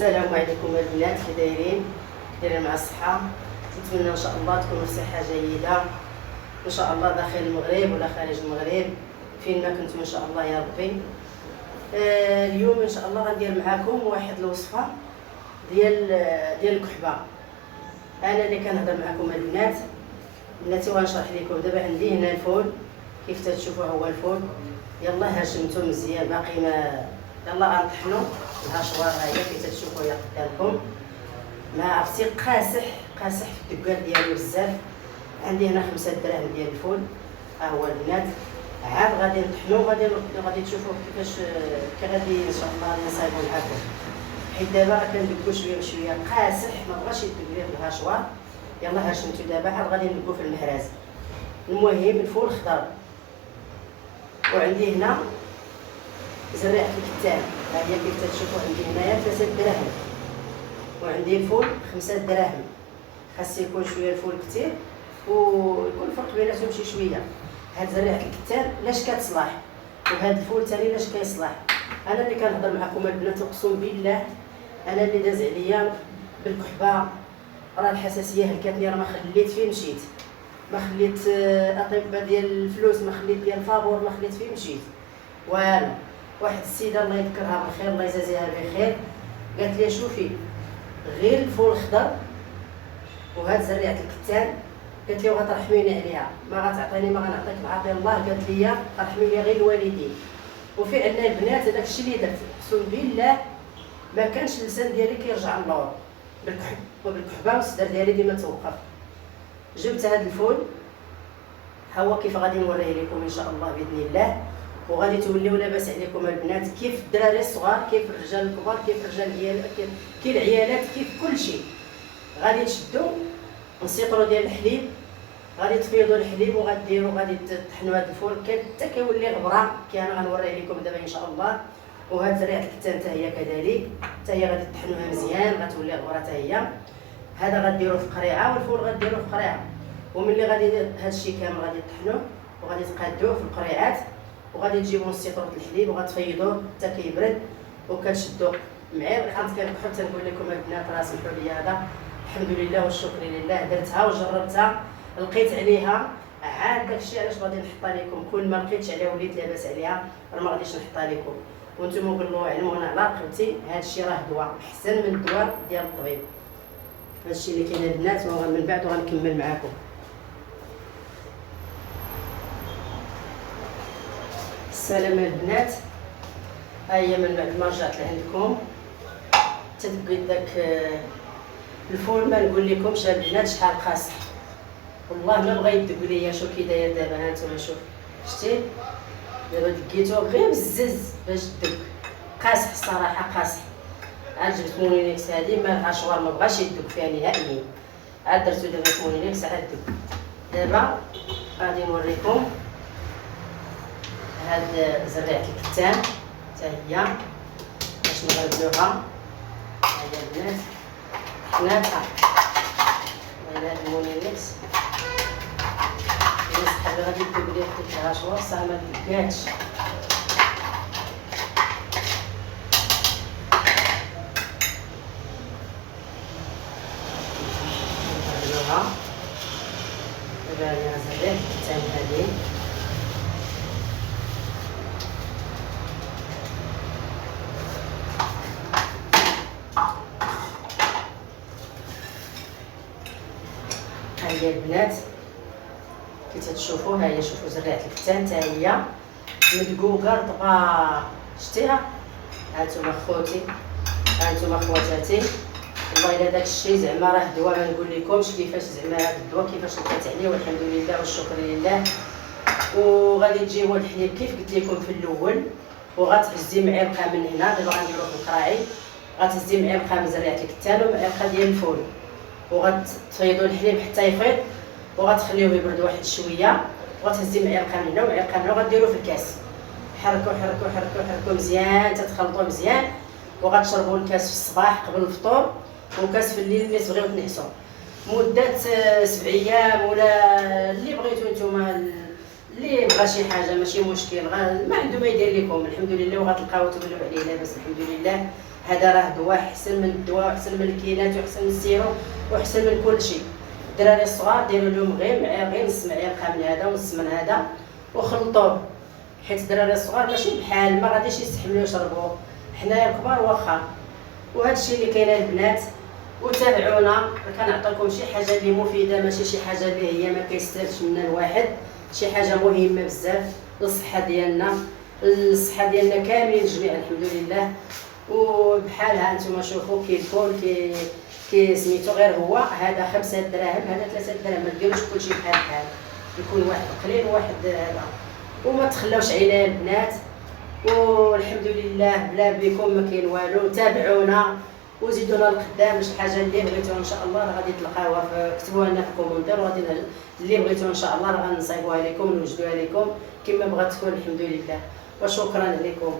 السلام عليكم البنات، كي دايرين مع الصحة؟ نتمنى ان شاء الله تكونوا في صحة جيدة ان شاء الله، داخل المغرب ولا خارج المغرب، فين ما كنتم ان شاء الله يا ربي. اليوم ان شاء الله غندير معكم واحد الوصفة ديال الكحبة. انا اللي كنهضر معكم البنات، بناتي وغنشرح لكم. دابا عندي هنا الفول، كيف تشوفوا هو الفول. يلا هاشمتو مزيان، باقي ما يلا غنطحنوا الهاشوار. هاهي كيف تشوفوا هي قدامكم، مع عرفتي قاسح في الدكان ديالو بزاف. عندي هنا 5 دراهم ديال الفول، ها هو البنات. عاد غادي نطحنوا، غادي تشوفوا كيفاش غادي ان شاء الله نصايبوا معاكم. حيت دابا راه كندقوا شويه بشويه قاسح، ما بغاش يدق ليه في الهاشوار. يلا هاشمتو. دابا عاد غادي ندقوا في المحراز. المهم الفول خضر، وعندي هنا زريعة الكتان، ها هي كيف تشوفوا. عندي هنايا 3 دراهم، وعندي الفول 5 دراهم. خاص يكون شويه الفول كثير ويكون الفرق بيناتهم شي شويه. هاد زريعة الكتان لاش كتصلح، وهاد الفول ثاني لاش كيصلح. انا اللي كنهضر معكم البنات، اقسم بالله انا اللي داز عليا بالكحبه، راه الحساسيه هلكاتني، راه ما خليت فين مشيت، ما خليت اطباء ديال الفلوس، ما خليت ديال الفابور، ما خليت فين مشيت والو. واحد السيده الله يذكرها بالخير، الله يجازيها بخير، قالت لي شوفي غير الفول الخضر وهاد زريعة الكتان، قالت لي وغترحميني عليها، ما غتعطيني، ما غنعطيك بعطي الله، قالت لي رحمي لي غير الوالدين. وفعلا البنات هذاك الشيء اللي درت، اقسم بالله ما كانش اللسان ديالي كيرجع للور بالكحبه، والصدر ديالي ديما توقف. جبت هاد الفول، ها هو كيف غادي نوريه لكم ان شاء الله باذن الله، وغادي توليو لاباس عليكم البنات، كيف الدراري الصغار، كيف الرجال الكبار، كيف الرجال ديال كي العيالات، كيف كل شيء. غادي تشدوا نسيطرو ديال الحليب، غادي تفيضوا الحليب وغاديروا، غادي تطحنوا هذا الفول حتى كيولي غبره، كي انا غنوريه لكم دابا ان شاء الله. وهاد زريعه الكتان حتى هي كذلك، حتى هي غادي تطحنوها مزيان، غتولي غبره حتى هي. هذا غديروه في قريعه، والفول غديروه في قريعه. وملي غادي هذا الشيء كامل غادي تطحنوه وغادي تقادوه في القريعات، وغادي تجيبوا نسيطروا الحليب وغتفيضوه حتى كيبرد، وكتشدوا معير. كنت كنحب تنقول لكم البنات، راه سمحوا لي هذا، الحمد لله والشكر لله، درتها وجربتها، لقيت عليها. عاد داكشي علاش غادي نحطها لكم، كل ما لقيتش عليها وليت لاباس عليها راه ما غاديش نحطها لكم. وانتم قولوا علمونا على رقبتي، هذا الشيء راه دواء احسن من الدواء ديال الطبيب. هذا الشيء اللي كاين البنات، ومن بعد غنكمل معكم. السلام البنات، ها هي من بعد ما رجعت لعندكم تدقيت داك الفول. ما نقول لكمش البنات شحال قاصح، والله ما بغا يدق ليا. شوف كي داير دابا، ها نتوما شوف، شتي دابا دقيتو غير بالزز باش تدق. قاصح الصراحه، قاصح. عاد جبت مونينيكس هادي، ما الهاشوار ما بغاش يدق فيها نهائيا، عاد درتو دابا في مونينيكس عاد دق. دابا غادي نوريكم هاد زريعة الكتان حتى هي باش نغربلوها. ها هي البنات طحناتها على هاد المونينيكس. الناس حابة غادي تدق ليها في الهاشوار، صح ما دقاتش. نغربلوها دابا. هي زريعة الكتان هادي، ها هي البنات كي تشوفوا. ها هي شوفوا زريعة الكتان حتى هي مدقوقه رطبه، شتيها. ها نتوما خوتي، ها نتوما خواتاتي، والله الا داك الشيء زعما راه دواء. ما نقول لكمش كيفاش زعما هذا الدواء كيفاش لقيت عليه، والحمد لله والشكر لله. وغادي تجيبوا الحليب كيف قلت لكم في الاول، وغتهزي معلقه من هنا، دابا غنديرو في القراعي، غتهزي معلقه من زريعة الكتان ومعلقه ديال الفول، وغتفيضوا الحليب حتى يفيض، وغتخليوه يبرد واحد شويه، وغتهزي معلقه من هنا ومعلقه من هنا، وغديروه في الكاس. حركوا حركوا حركوا حركوا مزيان تتخلطوا مزيان، وغتشربوا الكاس في الصباح قبل الفطور، وكاس في الليل اللي تبغيو تنعسوا. مده 7 ايام ولا اللي بغيتو نتوما اللي بغى شي حاجه ماشي مشكل، ما عنده ما يدير لكم الحمد لله، وغتلقاو تولوا عليه لاباس الحمد لله. هذا راه دواء احسن من الدواء، واحسن من الكينات، واحسن من السيروم، واحسن من كل شيء. الدراري الصغار ديروا لهم غير نص معلقه من هذا ونص من هذا وخلطوه، حيت الدراري الصغار ماشي بحال ما غاديش يستحملوا يشربوه، حنايا الكبار واخا. وهذا الشيء اللي كاين البنات، وتابعونا كنعطيكم شي حاجه اللي مفيده، ماشي شي حاجه اللي هي ما كيستافدش منها الواحد، شي حاجه مهمه بزاف للصحه ديالنا، الصحه ديالنا كاملين جميعا الحمد لله. وبحالها انتم شوفوا كيكون كي سميتو غير هو هذا 5 دراهم، هذا 3 دراهم، ما ديروش كلشي بحال يكون واحد قليل وواحد هذا. وما تخلوش علينا البنات، والحمد لله بلا بكم ما كاين والو. تابعونا وزيدونا القدام، شي حاجه اللي بغيتو ان شاء الله راه غادي تلقاوها، كتبوها لنا في الكومونتير، وغادي اللي بغيتو ان شاء الله راه غنصايبوها لكم ونوجدوها لكم كما بغات تكون الحمد لله. وشكرا لكم.